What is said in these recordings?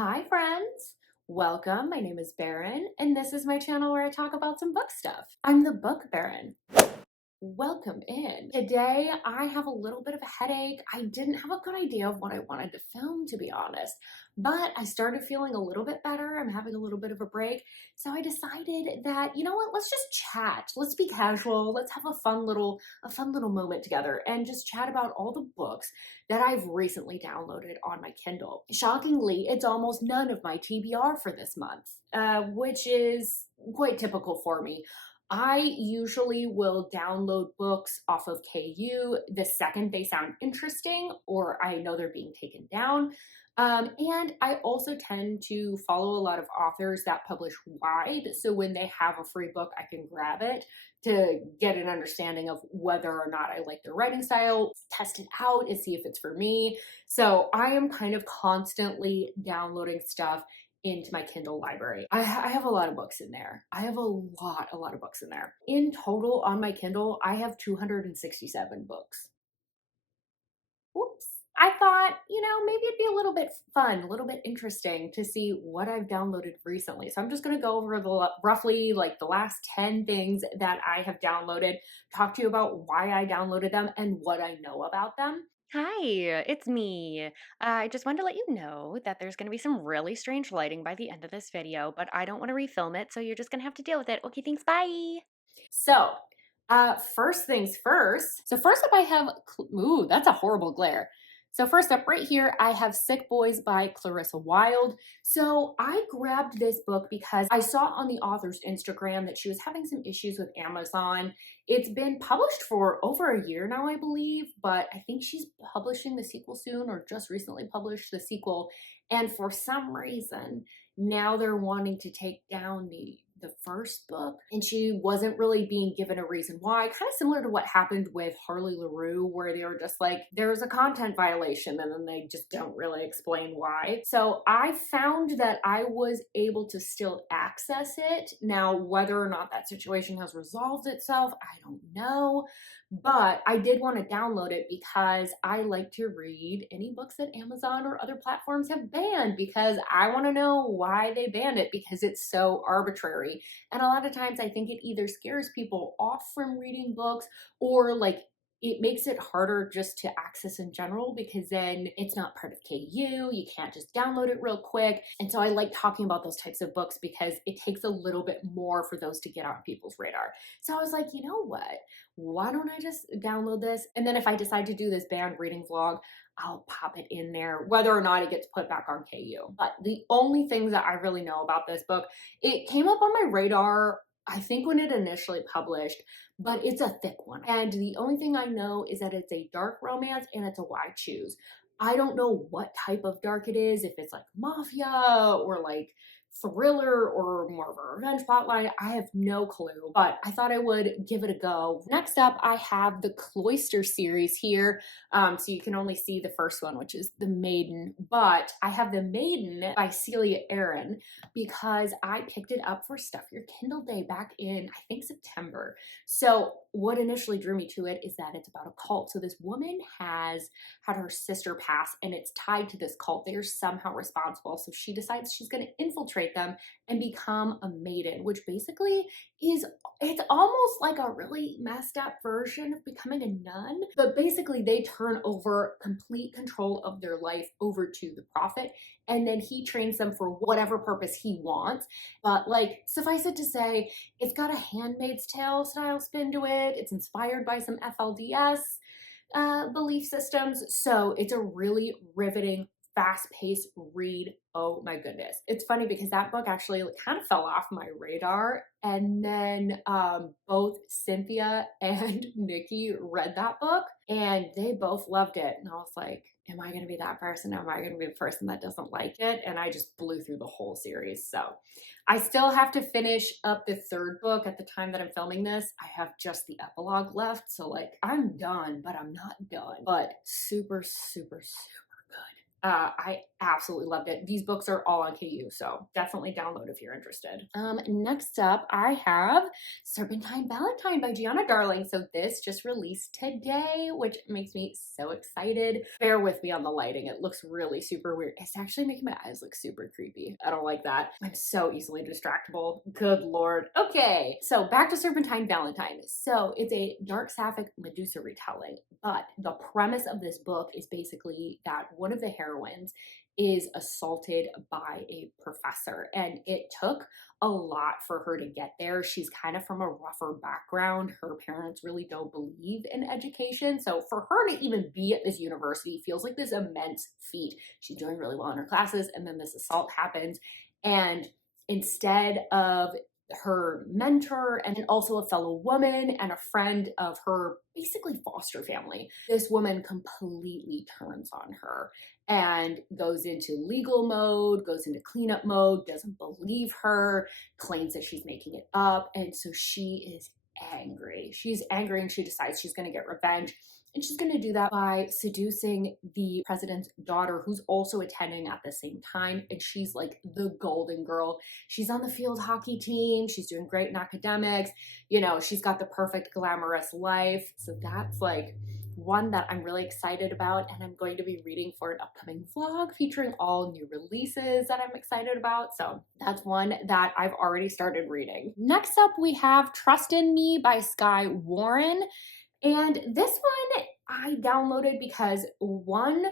Hi, friends. Welcome. My name is Baron, and this is my channel where I talk about some book stuff. I'm the Book Baron. Welcome in. Today, I have a little bit of a headache. I didn't have a good idea of what I wanted to film, to be honest, but I started feeling a little bit better. I'm having a little bit of a break. So I decided that, you know what, let's just chat. Let's be casual. Let's have a fun little moment together and just chat about all the books that I've recently downloaded on my Kindle. Shockingly, it's almost none of my TBR for this month, which is quite typical for me. I usually will download books off of KU the second they sound interesting or I know they're being taken down. And I also tend to follow a lot of authors that publish wide. So when they have a free book, I can grab it to get an understanding of whether or not I like their writing style, test it out and see if it's for me. So I am kind of constantly downloading stuff into my Kindle library. I have a lot of books in there. I have a lot of books in there. In total on my Kindle, I have 267 books. Whoops. I thought, maybe it'd be a little bit fun, a little bit interesting to see what I've downloaded recently. So I'm just going to go over roughly like the last 10 things that I have downloaded, talk to you about why I downloaded them and what I know about them. Hi, it's me. I just wanted to let you know that there's going to be some really strange lighting by the end of this video, but I don't want to refilm it, so you're just going to have to deal with it. Okay, thanks. Bye. So, first things first. So first up I have, ooh, that's a horrible glare. So first up right here, I have Sick Boys by Clarissa Wilde. So I grabbed this book because I saw on the author's Instagram that she was having some issues with Amazon. It's been published for over a year now, I believe, but I think she's publishing the sequel soon or just recently published the sequel. And for some reason, now they're wanting to take down the first book, and she wasn't really being given a reason why, kind of similar to what happened with Harley LaRue, where they were just like, there's a content violation, and then they just don't really explain why. So I found that I was able to still access it. Now, whether or not that situation has resolved itself, I don't know, but I did want to download it because I like to read any books that Amazon or other platforms have banned, because I want to know why they banned it, because it's so arbitrary. And a lot of times I think it either scares people off from reading books, or like it makes it harder just to access in general, because then it's not part of KU. You can't just download it real quick. And so I like talking about those types of books because it takes a little bit more for those to get on people's radar. So I was like, you know what? Why don't I just download this? And then if I decide to do this banned reading vlog, I'll pop it in there, whether or not it gets put back on KU. But the only things that I really know about this book, it came up on my radar, I think, when it initially published, but it's a thick one. And the only thing I know is that it's a dark romance and it's a why choose. I don't know what type of dark it is, if it's like mafia or like thriller or more of a revenge plotline. I have no clue, but I thought I would give it a go. Next up, I have the Cloister series here. So you can only see the first one, which is The Maiden, but I have The Maiden by Celia Aaron because I picked it up for Stuff Your Kindle Day back in, I think, September. So what initially drew me to it is that it's about a cult. So this woman has had her sister pass, and it's tied to this cult. They are somehow responsible. So she decides she's going to infiltrate them and become a maiden, which basically is, it's almost like a really messed up version of becoming a nun. But basically they turn over complete control of their life over to the prophet, and then he trains them for whatever purpose he wants. But like, suffice it to say, it's got a Handmaid's Tale style spin to it. It's inspired by some FLDS belief systems. So it's a really riveting, fast-paced read. Oh my goodness. It's funny because that book actually kind of fell off my radar. And then both Cynthia and Nikki read that book and they both loved it. And I was like, am I going to be that person? Am I going to be the person that doesn't like it? And I just blew through the whole series. So I still have to finish up the third book at the time that I'm filming this. I have just the epilogue left. So like, I'm done, but I'm not done. But super, super, super good. absolutely loved it. These books are all on KU, so definitely download if you're interested. Next up, I have Serpentine Valentine by Gianna Darling. So this just released today, which makes me so excited. Bear with me on the lighting. It looks really super weird. It's actually making my eyes look super creepy. I don't like that. I'm so easily distractible. Good Lord. Okay, so back to Serpentine Valentine. So it's a dark sapphic Medusa retelling, but the premise of this book is basically that one of the heroines is assaulted by a professor, and it took a lot for her to get there. She's kind of from a rougher background. Her parents really don't believe in education. So for her to even be at this university feels like this immense feat. She's doing really well in her classes, and then this assault happens. And instead of her mentor and also a fellow woman and a friend of her basically foster family, this woman completely turns on her and goes into legal mode, goes into cleanup mode, doesn't believe her, claims that she's making it up. And so she is angry. She's angry and she decides she's going to get revenge. And she's going to do that by seducing the president's daughter, who's also attending at the same time. And she's like the golden girl. She's on the field hockey team. She's doing great in academics. You know, she's got the perfect glamorous life. So that's like one that I'm really excited about, and I'm going to be reading for an upcoming vlog featuring all new releases that I'm excited about. So that's one that I've already started reading. Next up, we have Trust in Me by Skye Warren. And this one I downloaded because one,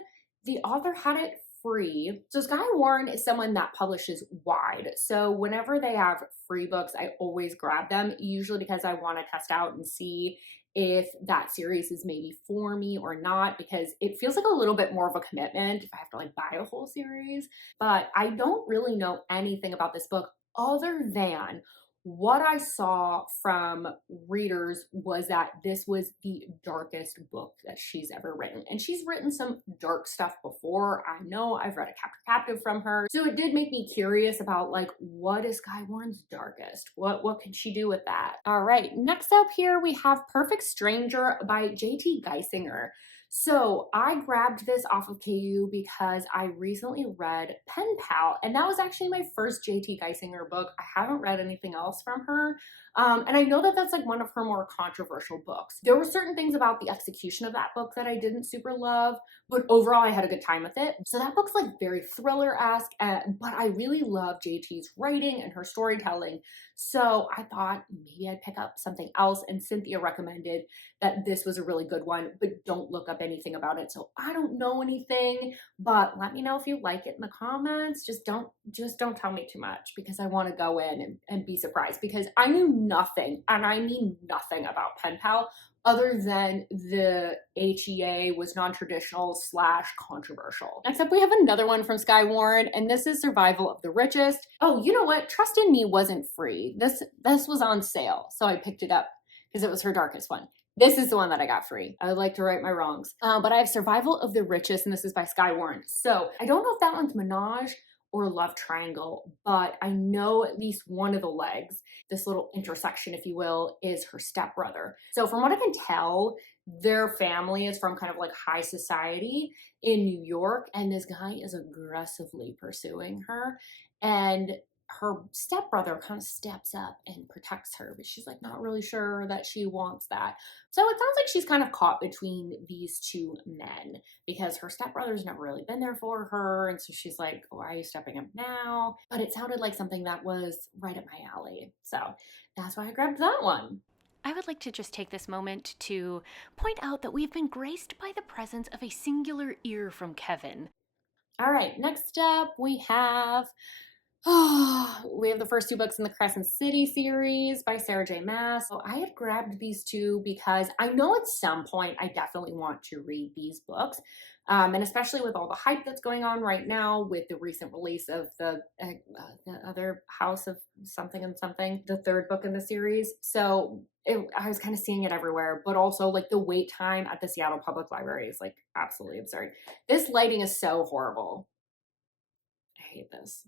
the author had it free. So Skye Warren is someone that publishes wide. So whenever they have free books, I always grab them, usually because I want to test out and see if that series is maybe for me or not, because it feels like a little bit more of a commitment if I have to like buy a whole series. But I don't really know anything about this book other than what I saw from readers was that this was the darkest book that she's ever written. And she's written some dark stuff before. I know I've read A Captive Captive from her. So it did make me curious about like, what is Skye Warren's darkest? What can she do with that? All right, next up here we have Perfect Stranger by J.T. Geisinger. So I grabbed this off of KU because I recently read Pen Pal, and that was actually my first JT Geisinger book. I haven't read anything else from her. And I know that that's like one of her more controversial books. There were certain things about the execution of that book that I didn't super love, but overall I had a good time with it. So that book's like very thriller-esque, but I really love JT's writing and her storytelling. So I thought maybe I'd pick up something else, and Cynthia recommended that this was a really good one, but don't look up anything about it. So I don't know anything, but let me know if you like it in the comments. Just don't tell me too much, because I want to go in and be surprised, because I knew nothing, and I mean nothing about Pen Pal other than the HEA was non-traditional / controversial. Next up, we have another one from Skye Warren, and this is Survival of the Richest. Oh, you know what? Trust in Me wasn't free. This was on sale, so I picked it up because it was her darkest one. This is the one that I got free. I would like to right my wrongs. But I have Survival of the Richest, and this is by Skye Warren. So I don't know if that one's Menage or Love Triangle, but I know at least one of the legs, this little intersection, if you will, is her stepbrother. So from what I can tell, their family is from kind of like high society in New York, and this guy is aggressively pursuing her. And her stepbrother kind of steps up and protects her, but she's like not really sure that she wants that. So it sounds like she's kind of caught between these two men, because her stepbrother's never really been there for her. And so she's like, why are you stepping up now? But it sounded like something that was right up my alley. So that's why I grabbed that one. I would like to just take this moment to point out that we've been graced by the presence of a singular ear from Kevin. All right, next up we have we have the first two books in the Crescent City series by Sarah J. Maas. So I had grabbed these two because I know at some point I definitely want to read these books. And especially with all the hype that's going on right now with the recent release of the other House of Something and Something, the third book in the series. So I was kind of seeing it everywhere, but also like the wait time at the Seattle Public Library is like absolutely absurd. This lighting is so horrible. I hate this.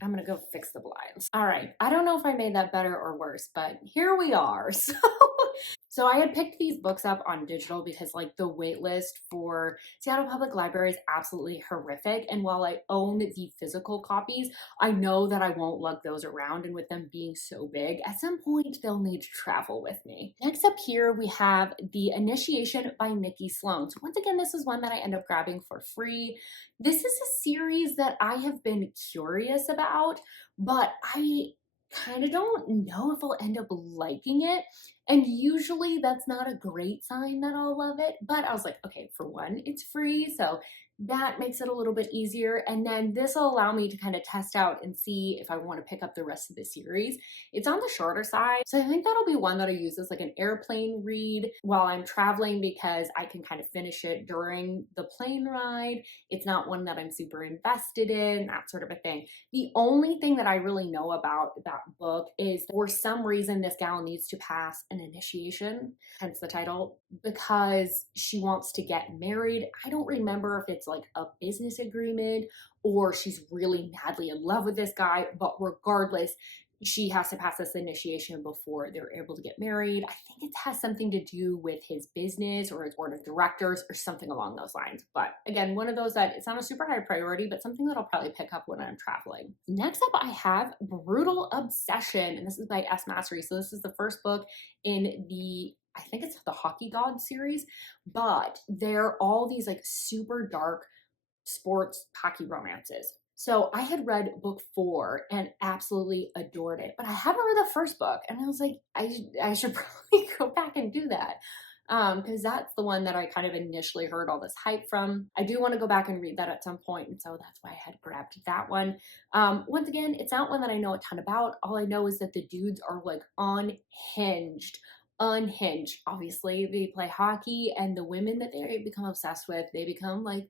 I'm gonna go fix the blinds. All right, I don't know if I made that better or worse, but here we are. So So I had picked these books up on digital because like the wait list for Seattle Public Library is absolutely horrific. And while I own the physical copies, I know that I won't lug those around. And with them being so big, at some point they'll need to travel with me. Next up here, we have The Initiation by Nikki Sloan. So once again, this is one that I end up grabbing for free. This is a series that I have been curious about, but I kind of don't know if I'll end up liking it. And usually that's not a great sign that I'll love it. But I was like, okay, for one, it's free. So that makes it a little bit easier. And then this will allow me to kind of test out and see if I want to pick up the rest of the series. It's on the shorter side. So I think that'll be one that I use as like an airplane read while I'm traveling because I can kind of finish it during the plane ride. It's not one that I'm super invested in, that sort of a thing. The only thing that I really know about that book is for some reason this gal needs to pass an initiation, hence the title, because she wants to get married. I don't remember if it's like a business agreement or she's really madly in love with this guy, but regardless, she has to pass this initiation before they're able to get married. I think it has something to do with his business or his board of directors or something along those lines. But again, one of those that it's not a super high priority, but something that I'll probably pick up when I'm traveling. Next up, I have Brutal Obsession, and this is by S. Mastery. So this is the first book in the I think it's the Hockey God series, but they're all these like super dark sports hockey romances. So I had read book 4 and absolutely adored it, but I haven't read the first book. And I was like, I should probably go back and do that. Because that's the one that I kind of initially heard all this hype from. I do want to go back and read that at some point, and so that's why I had grabbed that one. Once again, it's not one that I know a ton about. All I know is that the dudes are like unhinged. Obviously, they play hockey, and the women that they become obsessed with, they become like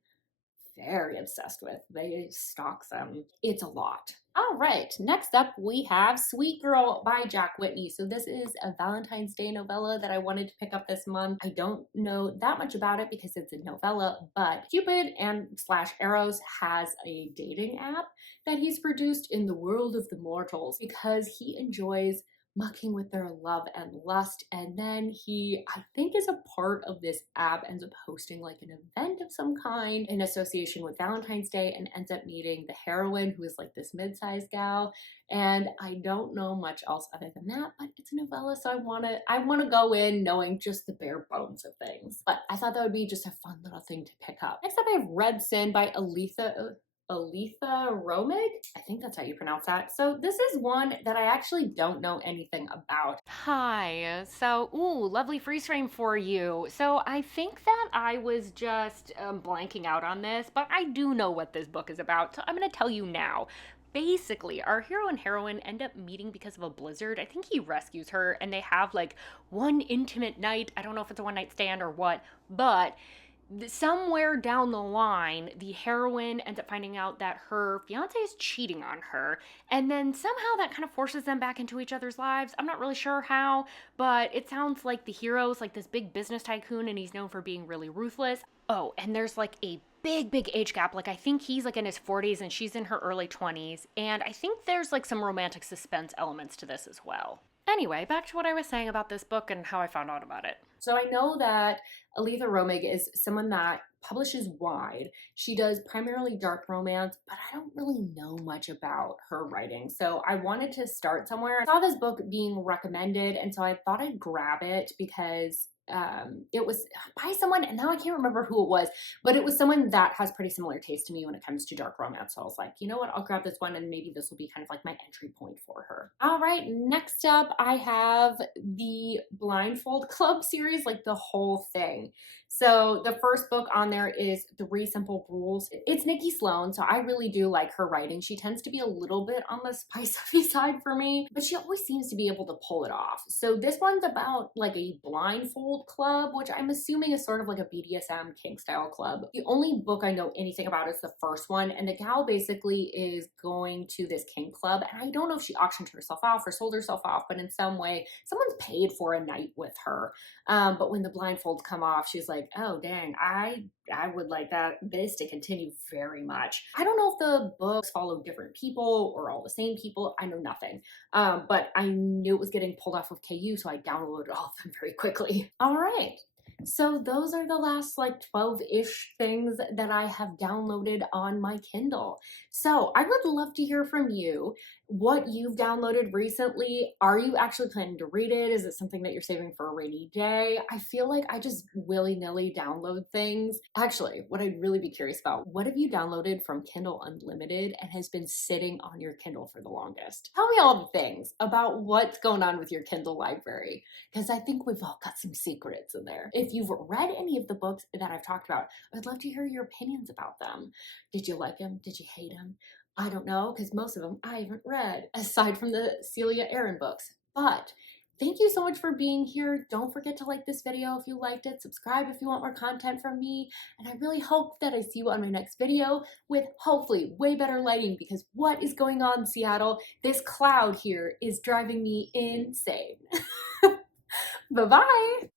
very obsessed with. They stalk them. It's a lot. All right, next up we have Sweet Girl by Jack Whitney. So this is a Valentine's Day novella that I wanted to pick up this month. I don't know that much about it because it's a novella, but Cupid and slash Eros has a dating app that he's produced in the world of the mortals because he enjoys mucking with their love and lust. And then he, I think, is a part of this app, ends up hosting like an event of some kind in association with Valentine's Day and ends up meeting the heroine, who is like this mid-sized gal. And I don't know much else other than that, but it's a novella, so I wanna go in knowing just the bare bones of things. But I thought that would be just a fun little thing to pick up. Next up, I have Red Sin by Aletha Romig. I think that's how you pronounce that. So this is one that I actually don't know anything about. Hi. So, lovely freeze frame for you. So, I think that I was just blanking out on this, but I do know what this book is about. So, I'm going to tell you now. Basically, our hero and heroine end up meeting because of a blizzard. I think he rescues her and they have like one intimate night. I don't know if it's a one night stand or what, but somewhere down the line, the heroine ends up finding out that her fiance is cheating on her, and then somehow that kind of forces them back into each other's lives. I'm not really sure how, but it sounds like the hero's like this big business tycoon, and he's known for being really ruthless. Oh, and there's like a big age gap. Like I think he's like in his 40s and she's in her early 20s, and I think there's like some romantic suspense elements to this as well. Anyway, back to what I was saying about this book and how I found out about it. So I know that Aletha Romig is someone that publishes wide. She does primarily dark romance, but I don't really know much about her writing. So I wanted to start somewhere. I saw this book being recommended, and so I thought I'd grab it because it was by someone, and now I can't remember who it was, but it was someone that has pretty similar taste to me when it comes to dark romance. So I was like, you know what, I'll grab this one and maybe this will be kind of like my entry point for her. All right, next up I have the Blindfold Club series, like the whole thing. So the first book on there is Three Simple Rules. It's Nikki Sloan, so I really do like her writing. She tends to be a little bit on the spicy side for me, but she always seems to be able to pull it off. So this one's about like a blindfold club, which I'm assuming is sort of like a BDSM kink style club. The only book I know anything about is the first one, and the gal basically is going to this kink club, and I don't know if she auctioned herself off or sold herself off, but in some way, someone's paid for a night with her. But when the blindfolds come off, she's like, oh dang, I I would like this to continue very much. I don't know if the books follow different people or all the same people. I know nothing. But I knew it was getting pulled off of KU, so I downloaded all of them very quickly. All right. So those are the last like 12-ish things that I have downloaded on my Kindle. So I would love to hear from you what you've downloaded recently. Are you actually planning to read it? Is it something that you're saving for a rainy day? I feel like I just willy-nilly download things. Actually, what I'd really be curious about, what have you downloaded from Kindle Unlimited and has been sitting on your Kindle for the longest? Tell me all the things about what's going on with your Kindle library, because I think we've all got some secrets in there. If you've read any of the books that I've talked about, I'd love to hear your opinions about them. Did you like them? Did you hate them? I don't know, because most of them I haven't read, aside from the Celia Aaron books. But thank you so much for being here. Don't forget to like this video if you liked it. Subscribe if you want more content from me. And I really hope that I see you on my next video with hopefully way better lighting, because what is going on in Seattle? This cloud here is driving me insane. Bye-bye.